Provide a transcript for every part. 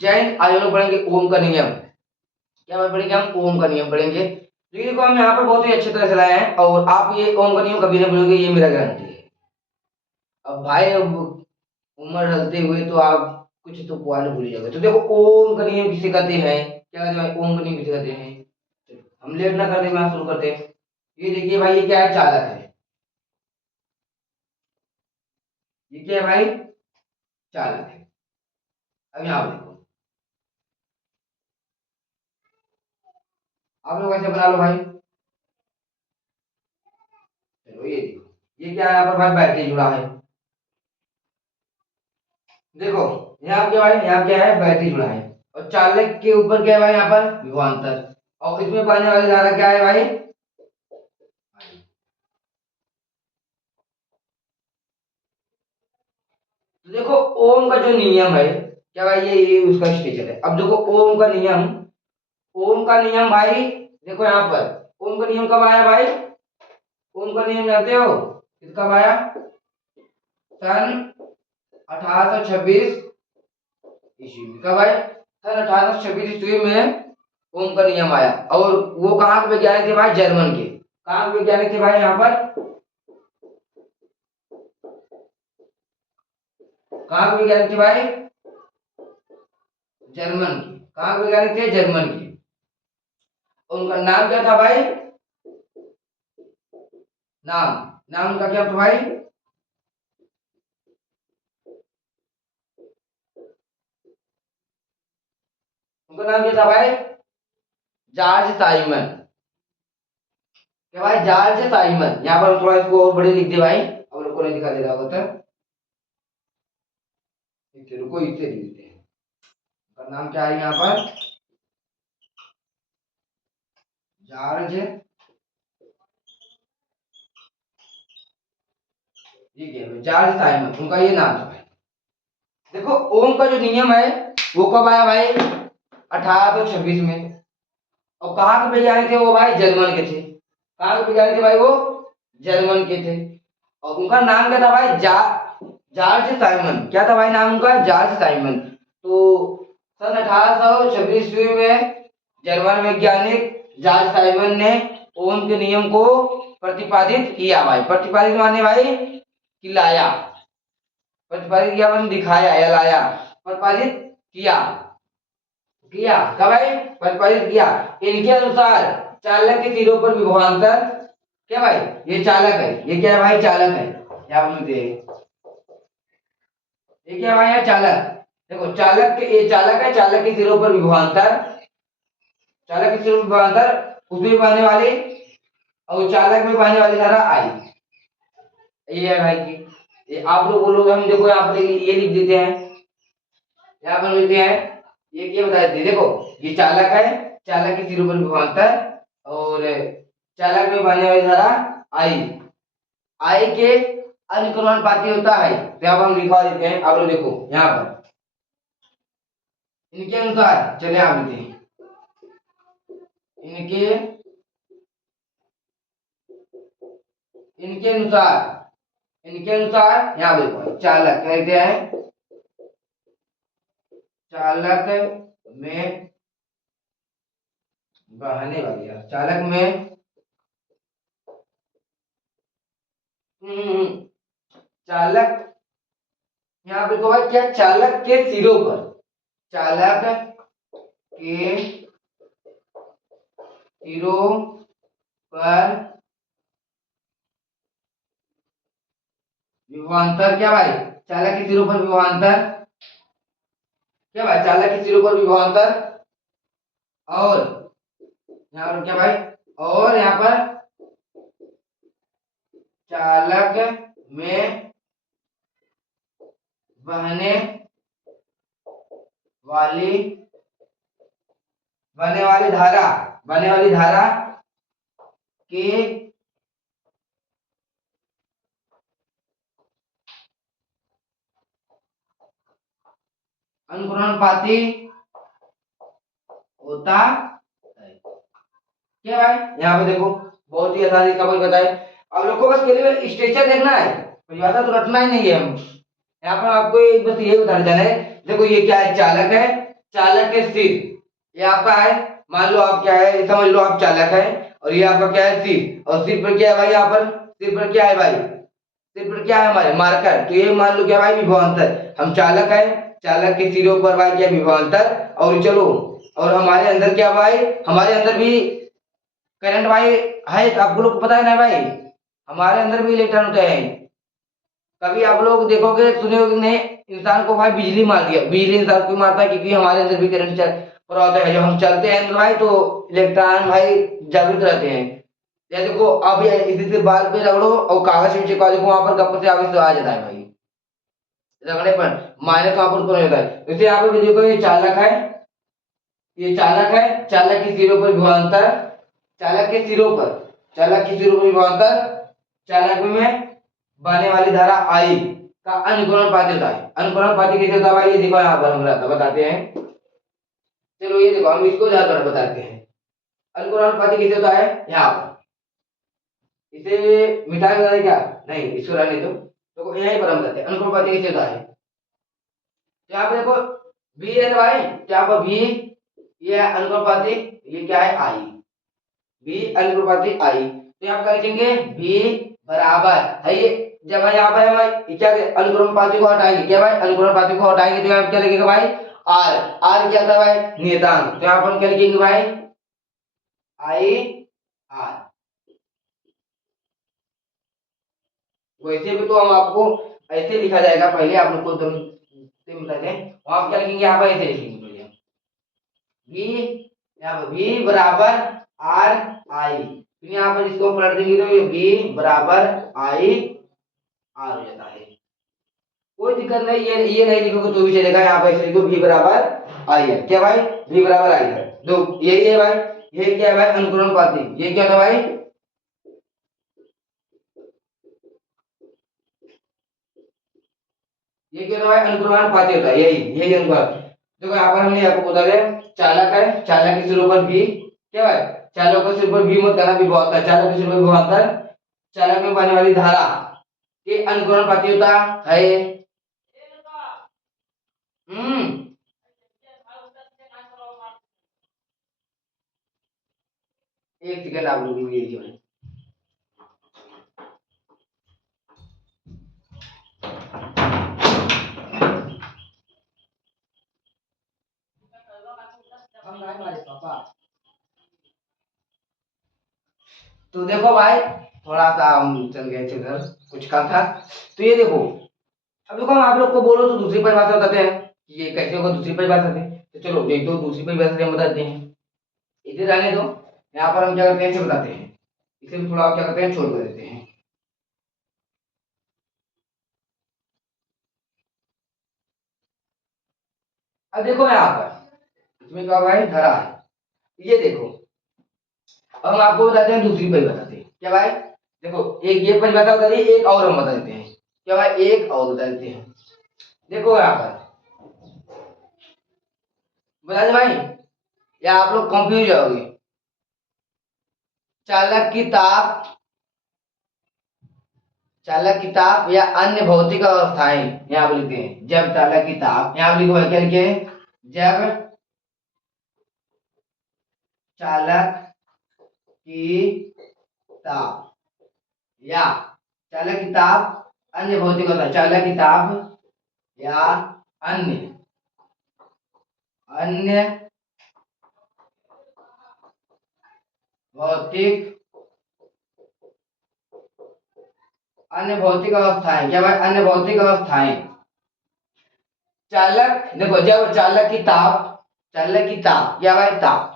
जैन आयोनों पढ़ेंगे ओम का नियम। क्या पढ़ेंगे हम? ओम का नियम पढ़ेंगे। तो ये को हम यहाँ पर बहुत ही अच्छी तरह से लाए हैं और आप ये ओम का नियम कभी ना भूलोगे, ये मेरा गारंटी है। अब भाई अब उम्र ढलते हुए तो आप कुछ तो पुराने भूल जाओगे। तो देखो ओम का नियम किसे कहते हैं, क्या कहते हैं भाई, ओम का नियम किसे कहते हैं। हम लेट ना करते मैं शुरू करते हैं। ये देखिए भाई, ये क्या है? चालक है। ये क्या है भाई? चालक है। अब यहाँ पर देखो, आप लोग ऐसे बना लो भाई। चलो ये देखो, ये क्या है? यहाँ पर भाई बैटरी जुड़ा है। देखो यहाँ क्या भाई, यहाँ क्या है? बैटरी जुड़ा है। और चालक के ऊपर क्या है भाई? यहाँ पर विभवांतर। और इसमें बहने वाली धारा क्या है भाई? तो देखो ओम का जो नियम है, क्या भाई, ये उसका स्टेचर है। अब देखो ओम का नियम, ओम का नियम भाई देखो यहाँ पर ओम का नियम कब आया भाई? ओम का नियम जानते हो कब आया? सन 1826 ईस्वी में। कब आया? सन 1826 ईस्वी में ओम का नियम आया। और वो कहाँ के वैज्ञानिक थे भाई? जर्मन के। कहाँ के वैज्ञानिक थे भाई? यहाँ पर कहाँ के वैज्ञानिक थे भाई? जर्मन के। कहाँ के वैज्ञानिक थे? जर्मन के। उनका नाम क्या था भाई? नाम, नाम उनका क्या था भाई? उनका नाम क्या था भाई? George Simon. क्या भाई? George Simon. यहाँ पर थोड़ा इसको और बड़े लिख दे भाई, अब लोग को नहीं दिखा दे रहा होता। रुको इसे लिखते हैं। उनका नाम क्या है यहाँ पर? जॉर्ज, ठीक है जॉर्ज साइमन, उनका ये नाम था भाई। देखो ओम का जो नियम है वो कब आया भाई? 1826 में। और कहाँ के वैज्ञानिक थे वो भाई? जर्मन के थे। कहाँ के वैज्ञानिक थे भाई वो? जर्मन के थे। और उनका नाम क्या था भाई? George Simon. क्या था भाई नाम उनका? George Simon. तो सन 1826 ईस्वी में जर्मन वैज्ञानिक जॉर्ज साइमन ने ओम के नियम को प्रतिपादित किया भाई। प्रतिपादित माने भाई कि लाया, प्रतिपादित किया मैंने दिखाया या लाया, प्रतिपादित किया। किया कब भाई? प्रतिपादित किया। इनके अनुसार चालक के सिरों पर विभवांतर, क्या भाई? ये चालक है, ये क्या है भाई? चालक है। क्या बोलते हैं? ये क्या भाई है? चालक। देखो चालक के, ये चालक है, चालक के सिरों पर विभवांतर, चालक के सिरों पर विभवांतर, उसमें बहने वाली और चालक में बहने वाली धारा आई। ये है भाई की, ये आप लोग बोलोगे, हम देखो यहाँ पर ये लिख देते हैं, यहाँ पर लिखते हैं। ये क्या बता देते? देखो ये चालक है, चालक के सिरों पर विभवांतर और चालक में बहने वाली धारा आई। आई के अनुक्रमणपाती होता है। तो यहाँ पर हम लिखवा देते हैं, आप लोग देखो यहाँ पर इनके अनुसार, चले आप लिखते हैं इनके, इनके अनुसार, इनके अनुसार यहाँ देखो चालक कहते हैं, चालक में बहने वाली, चालक में चालक, यहाँ पे तो भाई क्या? चालक के सिरों पर, चालक के सिरों पर विभवांतर, क्या भाई? चालक के सिरों पर विभवांतर, क्या भाई? चालक के सिरों पर विभवांतर। और यहाँ पर क्या भाई? और यहाँ पर चालक में बहने वाली, बहने वाली धारा, बहने वाली धारा के अनुक्रमणपाती होता है। क्या भाई? यहाँ पे देखो बहुत ही आसानी का कोई बताए। अब लोग को बस केवल स्ट्रक्चर देखना है, परिभाषा तो रटना ही नहीं है। हम यहाँ पर आपको बस ये बता देना है। देखो ये क्या है? चालक है, चालक के सिर, ये आपका है, मान लो आप क्या है, समझ लो आप चालक है, और ये आपका क्या है, सिर, और सिर पर क्या है भाई, यहाँ पर सिर पर क्या है भाई, सिर पर क्या है हमारे मार्कर, तो ये मान लो क्या भाई, विभवांतर, हम चालक है, चालक के सिरों पर भाई क्या विभवांतर, और चलो, और हमारे अंदर क्या भाई, हमारे अंदर भी करंट भाई है, तो आपको लोग पता है ना भाई, हमारे अंदर भी इलेक्ट्रॉन होते हैं। कभी आप लोग देखोगे, सुने होगे नहीं, इंसान को भाई बिजली मार दिया, बिजली इंसान को मारता है, क्योंकि हमारे अंदर भी करंट चल पूरा होता है, जब हम चलते हैं तो भाई, तो इलेक्ट्रॉन भाई जागृत रहते हैं। या देखो अब इसी से बाल पे रगड़ो और कागज से चिपका, देखो वहां पर गप्प से आगे से आ जाता है भाई, रगड़े पर माइनस वहां पर उत्पन्न हो जाता है। जैसे यहाँ पे भी देखो, ये चालक है, ये चालक है, चालक के सिरों पर विभवांतर, चालक के सिरों पर, चालक के सिरों पर विभवांतर, चालक में बहने वाली धारा आई का अनुकरणपाती होता है। अनुकरणपाती कैसे होता है भाई, ये देखो यहाँ पर हम बताते हैं, चलो ये देखो हम इसको ज्यादा बताते हैं। अनुकरणपाती कैसे होता है, यहाँ पर इसे मिटा के बताए क्या, नहीं इसको रहने दो, तो यहीं पर हम बताते हैं अनुकरणपाती कैसे होता है। यहाँ पे देखो v है ना भाई, यहाँ पर v, ये है अनुकरणपाती, ये क्या है आई, v अनुकरणपाती आई, तो यहाँ पर लिखेंगे v बराबर है, ये जब यहाँ पर हम क्या अनुक्रमपाती को हटाएंगे, क्या भाई अनुक्रमपाती को हटाएंगे, तो यहाँ पे क्या लिखेगा भाई, आर, आर क्या था भाई, नियतांक, तो यहाँ पर हम क्या लिखेंगे भाई, आई आर। वैसे भी तो हम आपको ऐसे लिखा जाएगा, पहले आप लोग को तो बताते हैं, आप क्या लिखेंगे यहाँ पर, ऐसे लिखेंगे पहले v, यहाँ पर v बराबर आर आई, फिर यहाँ पर इसको पलट देंगे तो ये v बराबर आई आर हो जाता है। कोई दिक्कत नहीं, ये नहीं लिखोगे तो भी चलेगा, यहाँ पे लिखो v बराबर आई है, क्या भाई v बराबर आई है, दो यही है भाई, ये क्या है भाई अनुक्रमपाती, ये क्या था भाई, ये क्या था भाई अनुक्रमपाती होता है, यही यही अनुक्रम। देखो यहाँ पर हमने आपको बता दिया, चालक है, चालक के सिरों पर v, क्या भाई चालक के सिर पर v मत करना, भी बहुत है, चालक के सिर पर विभवांतर, चालक में बहने वाली धारा के अनुक्रमपाती होता है। हम्म, एक सेकंड आप लोग भी यही भाई, हम नहीं मारे पापा। तो देखो भाई, थोड़ा सा हम चल गए थे इधर, कुछ काम था, तो ये देखो, अब देखो हम आप लोग को बोलो तो दूसरी परिभाषा बताते हैं कि ये कैसे होगा, दूसरी परिभाषा से, तो चलो एक दो दूसरी परिभाषा से हम बताते हैं, इधर रहने दो, यहाँ पर हम क्या करते हैं, इसे बताते हैं, इसे हम थोड़ा क्या करते हैं, छोड़ कर देते हैं। अब देखो यहाँ पर इसमें क्या भाई धरा है, ये देखो, अब हम आपको बताते हैं दूसरी परिभाषा से, क्या भाई देखो, एक ये परिभाषा बता दी, एक और हम बता देते हैं, क्या भाई एक और बता देते हैं। देखो यहाँ पर बता दें भाई, या आप लोग कंफ्यूज जाओगे, चालक की ताप, चालक की ताप या अन्य भौतिक अवस्थाएं, यहाँ पर लिखते हैं जब चालक की ताप, यहाँ पर लिखो क्या लिखे, जब चालक की ताप या चालक की ताप अन्य भौतिक अवस्था, चालक की ताप या अन्य अन्य भौतिक, अन्य भौतिक अवस्थाएं, क्या भाई अन्य भौतिक अवस्थाएं, चालक देखो जब चालक की ताप, चालक की ताप या भाई ताप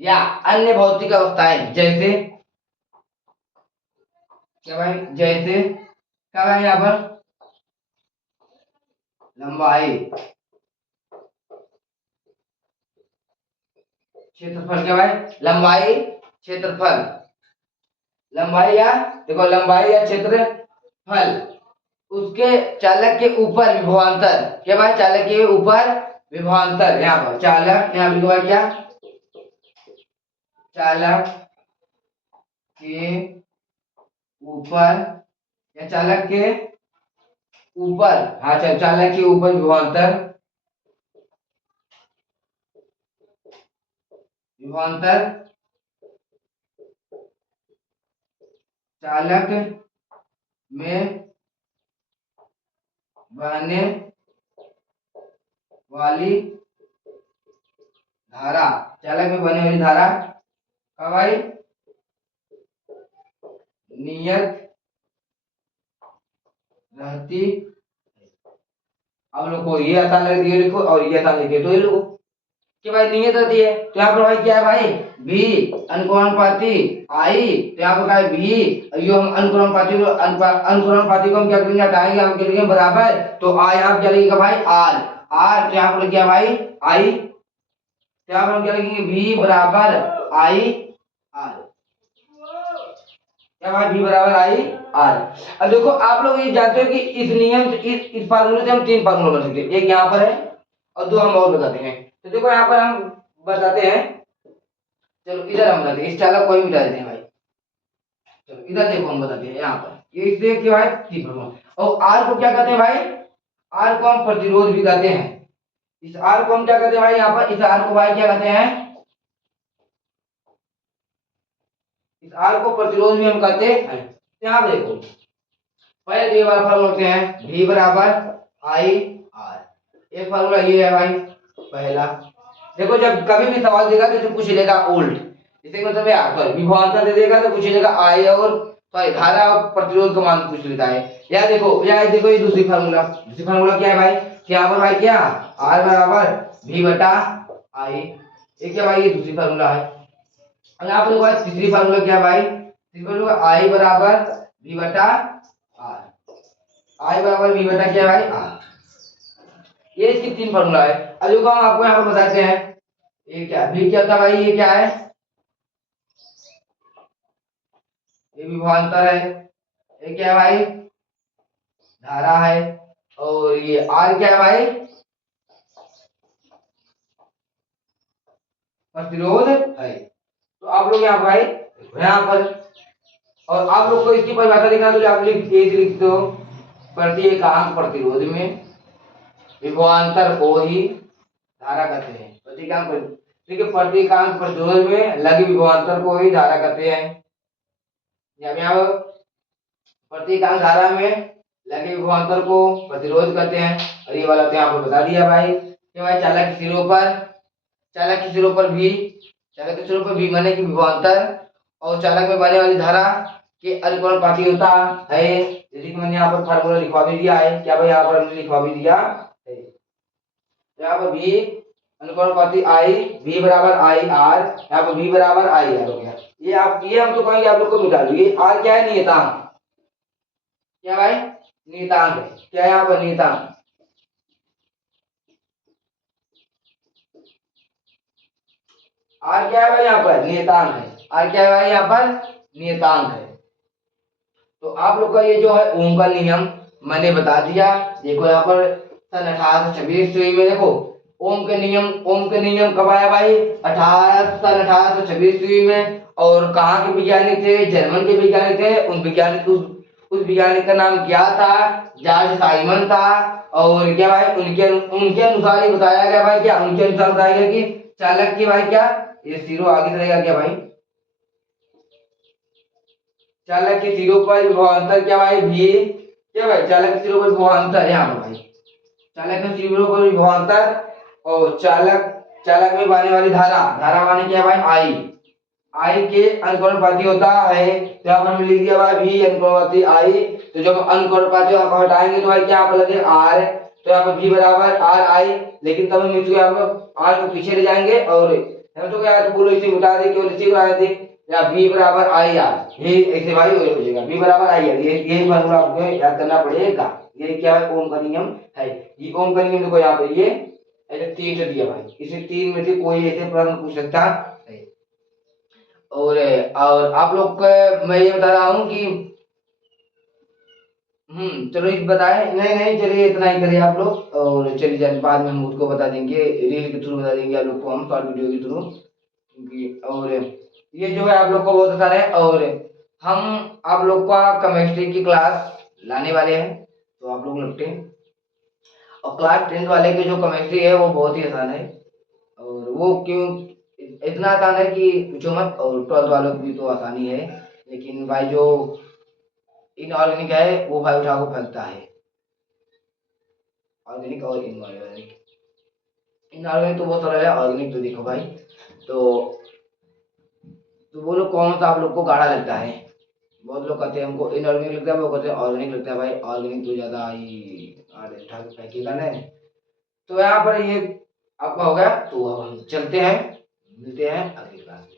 या अन्य भौतिक अवस्थाएं, जैसे क्या भाई, जैसे क्या भाई यहाँ पर लंबाई, क्षेत्रफल, क्या भाई लंबाई क्षेत्रफल, लंबाई या देखो लंबाई या क्षेत्रफल, उसके चालक के ऊपर विभवांतर, क्या भाई चालक के ऊपर विभवांतर, यहाँ पर चालक, यहाँ लिखा क्या, चालक के ऊपर या चालक के ऊपर, हाँ चालक के ऊपर विभवांतर विभवांतर चालक में बहने वाली धारा, चालक में बहने वाली धारा का भाई नियत रहती। आप लोग को ये आसान लग ये लिखो और ये आसान लिखे तो ये लिखो कि भाई नियत रहती है। तो यहाँ पर भाई क्या है भाई भी अनुक्रमानुपाती आई, तो यहाँ पर क्या है भी, यो हम अनुक्रमानुपाती को अनुक्रमानुपाती को हम क्या करेंगे हटाएंगे, हम क्या लिखेंगे बराबर, तो आ यहाँ क्या लिखेगा भाई आर, आर तो यहाँ पर क्या भाई आई, तो यहाँ पर हम क्या लिखेंगे भी बराबर आई आर, क्या भाई भी बराबर आई आर। अब देखो आप लोग ये जानते हो कि इस नियम से इस फार्मूले से हम 3 फार्मूला बना सकते हैं, एक यहाँ पर है और 2 हम और बताते हैं। तो देखो यहाँ पर हम बताते हैं, चलो इधर हम बताते हैं, इस चालक को ही मिटा देते हैं भाई। चलो इधर देखो हम बताते हैं यहाँ पर ये इससे क्या भाई 3 फार्मूला। और आर को क्या कहते हैं भाई, आर को हम प्रतिरोध भी कहते हैं। इस आर को हम क्या कहते हैं भाई, यहाँ पर इस आर को भाई क्या कहते हैं, इस आर को प्रतिरोध भी हम कहते हैं। यहाँ पे देखो पहले तो ये वाला फार्मूला होते हैं V बराबर आई आर, एक फार्मूला ये है भाई पहला। देखो जब कभी भी सवाल देगा तो पूछ लेगा उल्ट, इसे मतलब है सॉरी विभवांतर दे देगा तो पूछ लेगा आई और सॉरी धारा और प्रतिरोध का मान पूछ लेता है। या देखो ये दूसरी फार्मूला क्या है भाई, यहाँ पर भाई क्या आर बराबर V बटा आई, ये क्या भाई ये दूसरी फार्मूला है। और यहाँ पर भाई तीसरी फार्मूला क्या है भाई, तीसरी फार्मूला आई बराबर V बटा आर, आई बराबर V बटा क्या है भाई आर, ये इसकी 3 फार्मूला है। अब जो हम आपको यहाँ पर बताते हैं ये क्या V क्या था भाई, ये क्या है ये विभवांतर है, ये क्या है भाई धारा है, और ये R क्या है भाई प्रतिरोध है। तो आप लोग यहाँ भाई यहाँ पर, और आप लोग को इसकी परिभाषा देखना तो आप लिख दो प्रति एकांक प्रतिरोध में विभवांतर को ही धारा कहते हैं। प्रति एकांक ठीक है, प्रति एकांक प्रतिरोध में लगे विभवांतर को ही धारा कहते हैं। यहाँ प्रति एकांक धारा में लगे विभवांतर को प्रतिरोध करते हैं। और ये वाला तो यहाँ पर बता दिया भाई कि भाई चालक के सिरों पर भी माने कि विभवांतर और चालक में बहने वाली धारा के अनुक्रमानुपाती होता है। जैसे कि मैंने यहाँ पर फार्मूला लिखवा भी दिया है, क्या भाई यहाँ पर हमने लिखवा भी दिया है, यहाँ पर भी अनुक्रमानुपाती आई V बराबर आई आर, यहाँ पर V बराबर आई आर हो गया। ये हम तो कहेंगे आप लोग को मिटा दो, ये आर क्या है नियतांक, क्या भाई नियतांक है, क्या है यहाँ पर नियतांक, आर क्या है भाई यहाँ पर नियतांक है, आर क्या है भाई यहाँ पर नियतांक है। तो आप लोग का ये जो है ओम का नियम मैंने बता दिया। देखो यहाँ पर सन 1826 ईस्वी में देखो ओम के नियम कब आया भाई सन 1826 ईस्वी में। और कहाँ के वैज्ञानिक थे, जर्मन के वैज्ञानिक थे। उस वैज्ञानिक का नाम क्या था, जॉर्ज साइमन था। और क्या भाई उनके अनुसार ही बताया गया भाई, क्या उनके अनुसार बताया गया कि चालक की भाई क्या ये सिरों आगे रहेगा, क्या भाई चालक के सिरों पर विभवांतर क्या भाई भी, क्या भाई चालक के सिरों पर विभवांतर, यहाँ पर भाई चालक के सिरों पर विभवांतर और चालक में बहने वाली धारा माने क्या भाई आई के अनुक्रमानुपाती होता है। तो यहाँ पर हमने लिख दिया भाई भी अनुक्रमानुपाती आई। तो जब अनुक्रमानुपाती को हटाएंगे तो भाई क्या यहाँ पर लगेगा आर, तो यहाँ पर भी बराबर आर आई। लेकिन तब हम इसको यहाँ पर आर को पीछे ले जाएंगे और हम तो क्या बोलो इसे मिटा दे, केवल इसी को आए थे या बी बराबर आई आर, ये ऐसे भाई हो जाएगा बी बराबर आई आर। ये फार्मूला आपको याद करना पड़ेगा। ये क्या है ओम का नियम है। ये ओम का नियम देखो यहाँ पर ये ऐसे 3 से दिया भाई, इसे 3 में से कोई ऐसे प्रश्न पूछ सकता है। और आप लोग को मैं ये बता रहा हूँ कि चलो इस बताए नहीं चलिए इतना ही करिए आप लोग। और चलिए जाने बाद में हम उसको बता देंगे, रील के थ्रू बता देंगे आप लोग को हम, शॉर्ट वीडियो के थ्रू। क्योंकि और ये जो है आप लोग को बहुत आसान है। और हम आप लोग का केमिस्ट्री की क्लास लाने वाले हैं, तो आप लोग लगते हैं। और क्लास 10 वाले के जो केमिस्ट्री है वो बहुत ही आसान है। और वो क्यों इतना आसान है कि पूछो मत, और 12th वालों की भी तो आसानी है। लेकिन भाई जो इनऑर्गेनिक है वो भाई उठा को फेंकता है। ऑर्गेनिक और इनऑर्गेनिक, इनऑर्गेनिक तो बहुत सरल है, ऑर्गेनिक तो देखो भाई। तो बोलो कौन सा आप लोग को गाढ़ा लगता है। बहुत लोग कहते हैं हमको इनऑर्गेनिक लगता है, वो कहते हैं ऑर्गेनिक लगता है। भाई ऑर्गेनिक तो ज्यादा ही उठा के फेंकेगा ना। तो यहाँ पर ये आपका हो गया, तो अब हम चलते हैं, मिलते हैं अगली क्लास में।